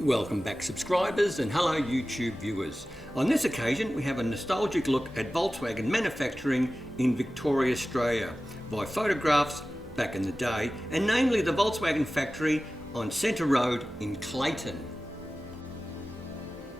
Welcome back subscribers and hello YouTube viewers. On this occasion we have a nostalgic look at Volkswagen manufacturing in Victoria, Australia by photographs back in the day, and namely the Volkswagen factory on Centre Road in Clayton.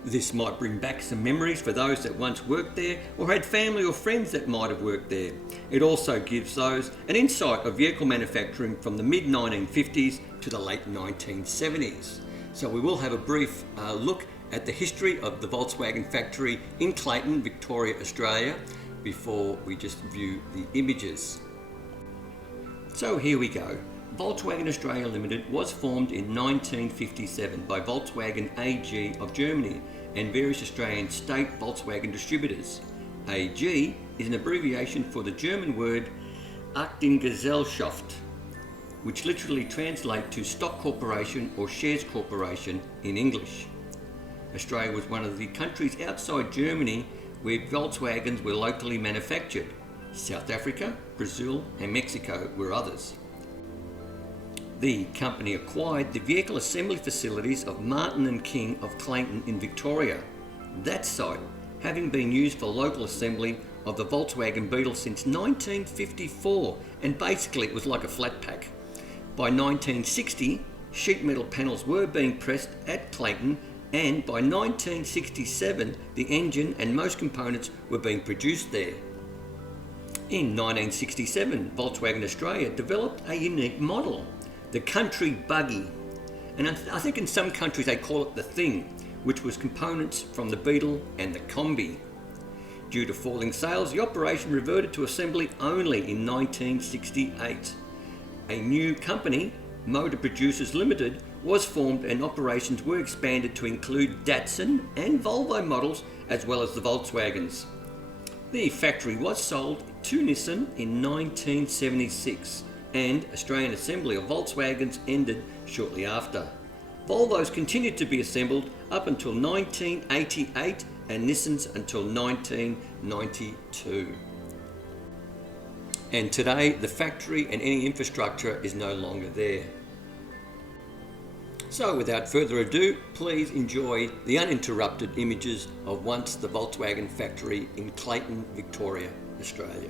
This might bring back some memories for those that once worked there or had family or friends that might have worked there. It also gives those an insight of vehicle manufacturing from the mid-1950s to the late 1970s. So we will have a brief look at the history of the Volkswagen factory in Clayton, Victoria, Australia, before we just view the images. So here we go. Volkswagen Australia Ltd was formed in 1957 by Volkswagen AG of Germany and various Australian state Volkswagen distributors. AG is an abbreviation for the German word Aktiengesellschaft, which literally translates to stock corporation or shares corporation in English. Australia was one of the countries outside Germany where Volkswagens were locally manufactured. South Africa, Brazil and Mexico were others. The company acquired the vehicle assembly facilities of Martin and King of Clayton in Victoria. That site having been used for local assembly of the Volkswagen Beetle since 1954, and basically it was like a flat pack. By 1960, sheet metal panels were being pressed at Clayton, and by 1967 the engine and most components were being produced there. In 1967, Volkswagen Australia developed a unique model, the Country Buggy, and I think in some countries they call it the Thing, which was components from the Beetle and the Combi. Due to falling sales, the operation reverted to assembly only in 1968. A new company, Motor Producers Limited, was formed and operations were expanded to include Datsun and Volvo models as well as the Volkswagens. The factory was sold to Nissan in 1976 and Australian assembly of Volkswagens ended shortly after. Volvos continued to be assembled up until 1988 and Nissans until 1992. And today the factory and any infrastructure is no longer there. So without further ado, please enjoy the uninterrupted images of once the Volkswagen factory in Clayton, Victoria, Australia.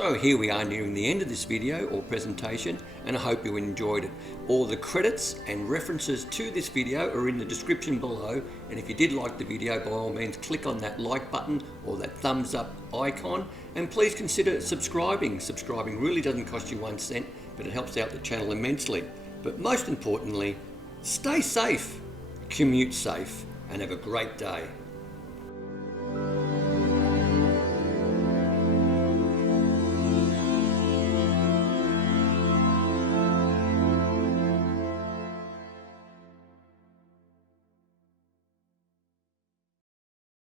So here we are nearing the end of this video or presentation, and I hope you enjoyed it. All the credits and references to this video are in the description below, and if you did like the video, by all means click on that like button or that thumbs up icon, and please consider subscribing. Subscribing really doesn't cost you 1 cent, but it helps out the channel immensely. But most importantly, stay safe, commute safe, and have a great day.